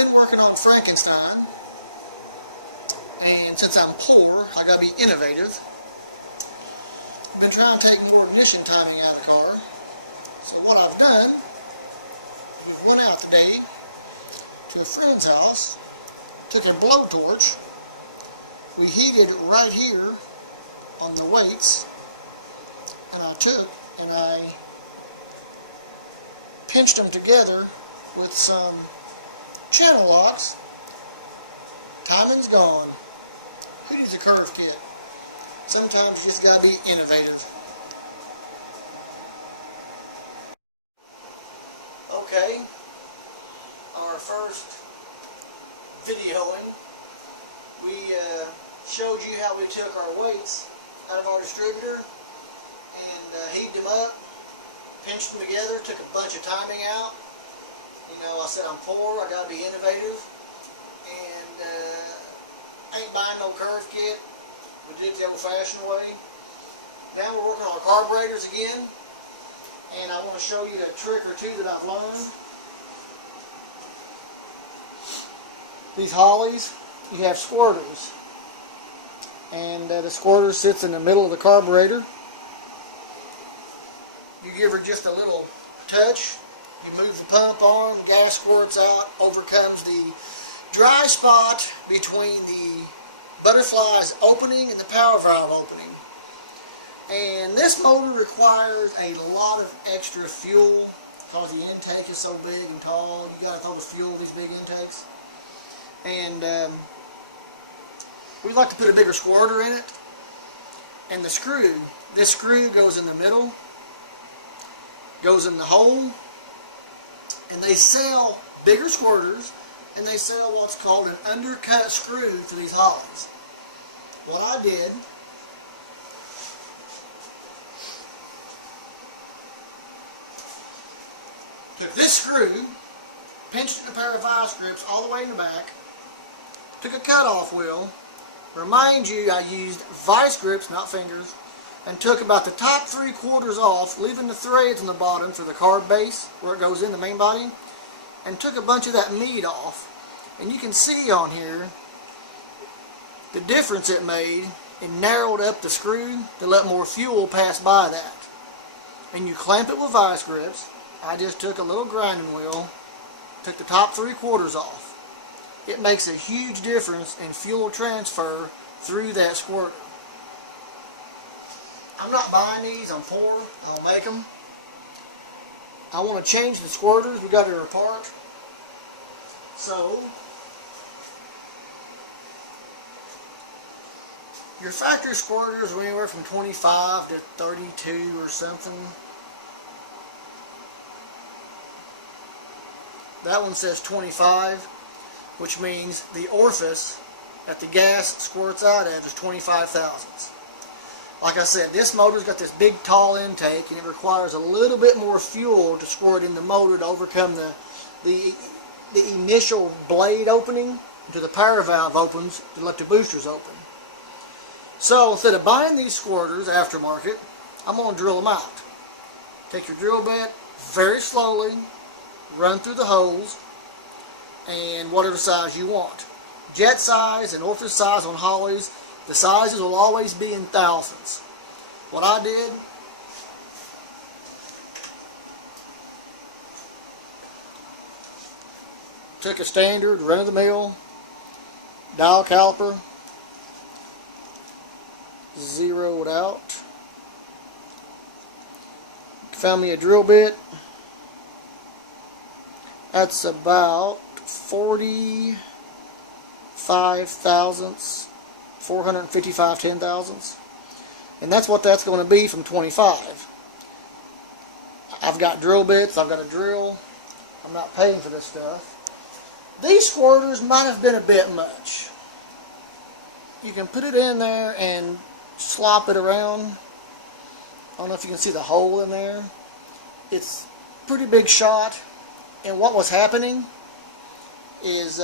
been working on Frankenstein, and since I'm poor, I gotta be innovative. I've been trying to take more ignition timing out of the car. So what I've done, we went out today to a friend's house, took a blowtorch, we heated right here on the weights, and I pinched them together with some channel locks. Timing's gone. Who needs a curve kit? Sometimes you just gotta be innovative. Okay, our first videoing, we showed you how we took our weights out of our distributor and heated them up, pinched them together, took a bunch of timing out. You know, I said I'm poor, I gotta be innovative, and I ain't buying no curve kit. We did it the old-fashioned way. Now we're working on our carburetors again, and I want to show you a trick or two that I've learned. These Hollies, you have squirters, and the squirter sits in the middle of the carburetor. You give her just a little touch, you move the pump on, gas squirts out, overcomes the dry spot between the butterfly's opening and the power valve opening. And this motor requires a lot of extra fuel because the intake is so big and tall. You got to throw the fuel in these big intakes. And we like to put a bigger squirter in it. And the screw, this screw goes in the middle, goes in the hole, and they sell bigger squirters, and they sell what's called an undercut screw for these Hollies. What I did, took this screw, pinched a pair of vice grips all the way in the back, took a cutoff wheel. Remind you, I used vice grips, not fingers, and took about the top 3/4 off, leaving the threads on the bottom for the carb base, where it goes in the main body, and took a bunch of that meat off. And you can see on here the difference it made. It narrowed up the screw to let more fuel pass by that. And you clamp it with vice grips. I just took a little grinding wheel, took the top 3/4 off. It makes a huge difference in fuel transfer through that squirter. I'm not buying these, I'm poor, I'll make them. I want to change the squirters, we got her apart. So, your factory squirters are anywhere from 25 to 32 or something. That one says 25, which means the orifice that the gas squirts out of is 25 thousandths. Like I said, this motor's got this big tall intake, and it requires a little bit more fuel to squirt in the motor to overcome the initial blade opening until the power valve opens to let the boosters open. So instead of buying these squirters aftermarket, I'm going to drill them out. Take your drill bit very slowly, run through the holes, and whatever size you want. Jet size and orifice size on Hollies, the sizes will always be in thousandths. What I did, took a standard run-of-the-mill dial caliper, zeroed out, found me a drill bit. That's about 45 thousandths, 455 10,000ths, and that's what that's going to be from 25. I've got drill bits, I've got a drill. I'm not paying for this stuff. These squirters might have been a bit much. You can put it in there and slop it around. I don't know if you can see the hole in there. It's a pretty big shot, and what was happening is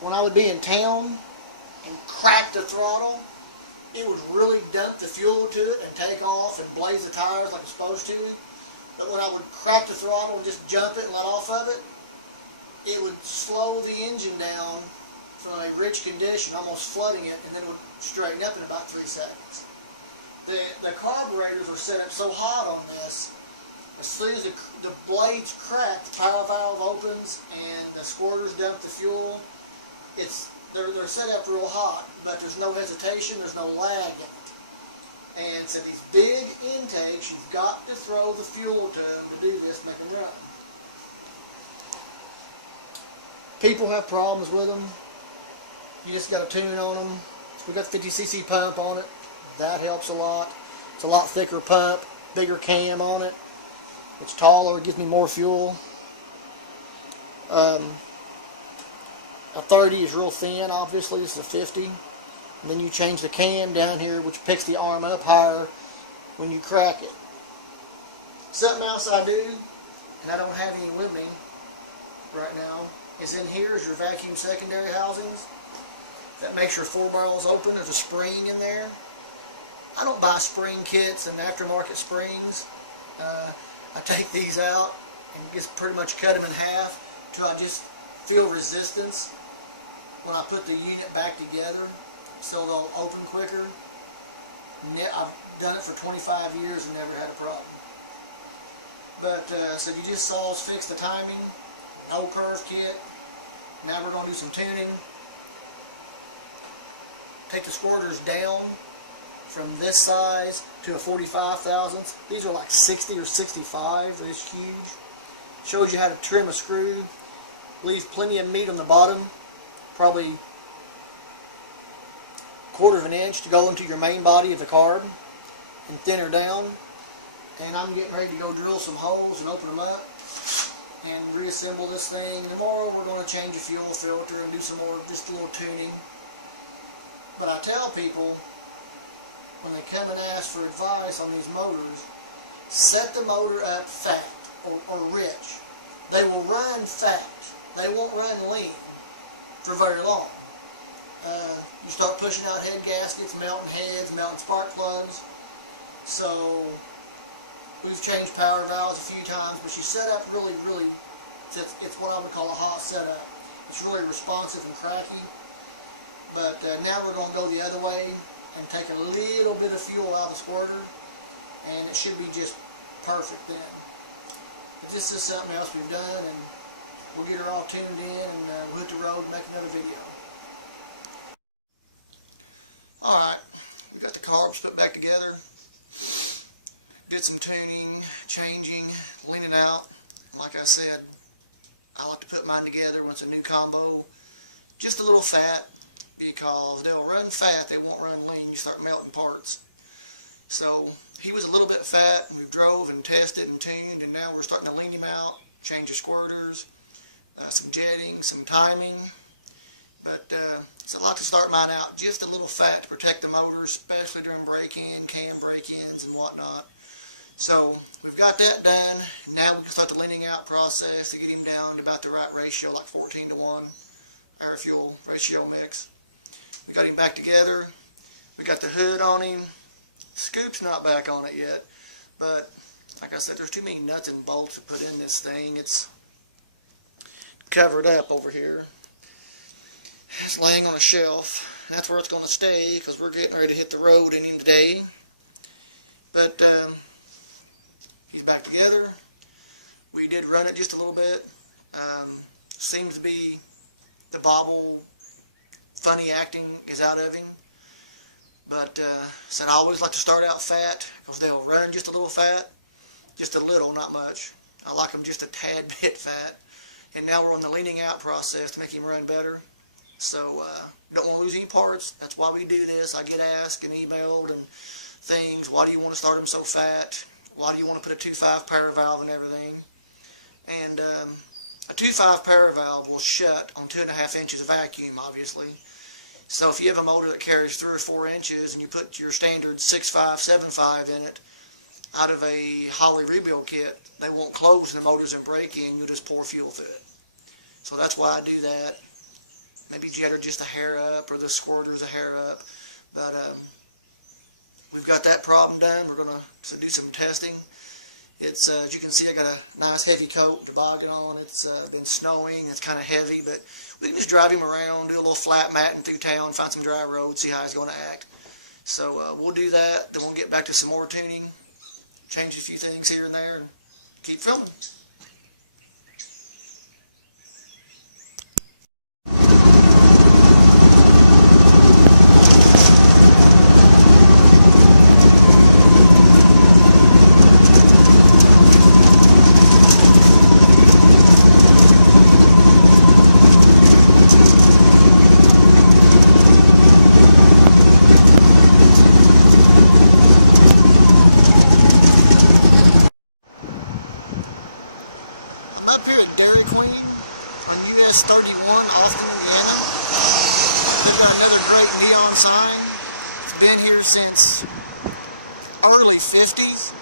when I would be in town and crack the throttle, it would really dump the fuel to it and take off and blaze the tires like it's supposed to. But when I would crack the throttle and just jump it and let off of it, it would slow the engine down from a rich condition, almost flooding it, and then it would straighten up in about 3 seconds. The carburetors are set up so hot on this, as soon as the blades crack, the power valve opens and the squirters dump the fuel, they're set up real hot, but there's no hesitation, there's no lag in it. And so these big intakes, you've got to throw the fuel to them to do this, make them run. People have problems with them. You just got to tune on them. So we got the 50cc pump on it. That helps a lot. It's a lot thicker pump, bigger cam on it. It's taller, it gives me more fuel. A 30 is real thin, obviously. This is a 50. And then you change the cam down here, which picks the arm up higher when you crack it. Something else I do, and I don't have any with me right now, is in here is your vacuum secondary housings. That makes your 4 barrels open. There's a spring in there. I don't buy spring kits and aftermarket springs. I take these out and just pretty much cut them in half till I just feel resistance when I put the unit back together, so they'll open quicker. I've done it for 25 years and never had a problem. But so you just saw us fix the timing, no curve kit. Now we're going to do some tuning. Take the squirters down from this size to a 45 thousandths. These are like 60 or 65. They're just huge. Shows you how to trim a screw. Leave plenty of meat on the bottom. Probably 1/4 of an inch to go into your main body of the carb, and thinner down. And I'm getting ready to go drill some holes and open them up and reassemble this thing. Tomorrow we're going to change a fuel filter and do some more, just a little tuning. But I tell people, when they come and ask for advice on these motors, set the motor up fat or rich. They will run fat. They won't run lean for very long. You start pushing out head gaskets, melting heads, melting spark plugs. So we've changed power valves a few times, but you set up really, it's what I would call a hot setup. It's really responsive and cracky. But now we're going to go the other way and take a little bit of fuel out of the squirter, and it should be just perfect then. But this is something else we've done, and we'll get her all tuned in and we'll hit the road and make another video. Alright, we got the carbs put back together. Did some tuning, changing, leaning out. Like I said, I like to put mine together when it's a new combo. Just a little fat, because they'll run fat, they won't run lean. You start melting parts. So he was a little bit fat. We drove and tested and tuned, and now we're starting to lean him out, change the squirters, some jetting, some timing. But it's a lot to start mine out. Just a little fat to protect the motors, especially during break-in, cam break-ins, and whatnot. So we've got that done. Now we can start the leaning out process to get him down to about the right ratio, like 14:1 air-fuel ratio mix. We got him back together. We got the hood on him. Scoop's not back on it yet, but like I said, there's too many nuts and bolts to put in this thing. It's covered up over here. It's laying on a shelf. That's where it's going to stay, because we're getting ready to hit the road in him today. But he's back together. We did run it just a little bit. Seems to be the bobble funny acting is out of him. But said I always like to start out fat, because they'll run just a little fat. Just a little, not much. I like them just a tad bit fat. And now we're on the leaning out process to make him run better. So don't want to lose any parts. That's why we do this. I get asked and emailed and things. Why do you want to start them so fat? Why do you want to put a 2.5 power valve and everything? And a 2.5 power valve will shut on 2.5 inches of vacuum, obviously. So if you have a motor that carries 3 or 4 inches and you put your standard 6.5, 7.5 in it, out of a Holley rebuild kit, they won't close the motors and break in. You'll just pour fuel through it. So that's why I do that. Maybe jetter just a hair up, or the squirter's a hair up. But we've got that problem done. We're going to do some testing It's, as you can see, I got a nice heavy coat, toboggan on. It's been snowing. It's kind of heavy, but we can just drive him around, do a little flat matting through town, find some dry roads, see how he's going to act. So we'll do that. Then we'll get back to some more tuning, change a few things here and there, and keep filming. Up here at Dairy Queen on US 31, Austin, Indiana. They've got another great neon sign. It's been here since early 50s.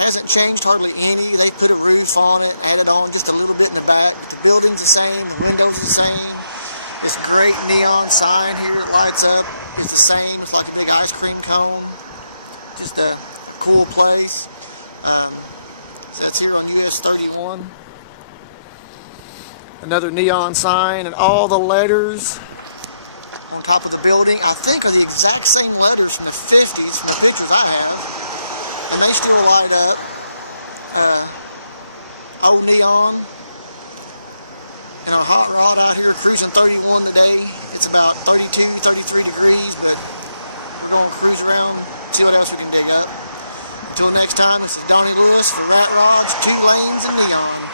Hasn't changed hardly any. They put a roof on it, added on just a little bit in the back. The building's the same, the windows the same. This great neon sign here that lights up. It's the same. It's like a big ice cream cone. Just a cool place. So that's here on US 31. Another neon sign, and all the letters on top of the building, I think, are the exact same letters from the 50s, from the pictures I have. And they still light up. Old neon. And our hot rod out here cruising 31 today. It's about 32, 33 degrees, but we'll cruise around, see what else we can dig up. Until next time, this is Donnie Lewis for Rat Rods, 2 Lanes, and Neon.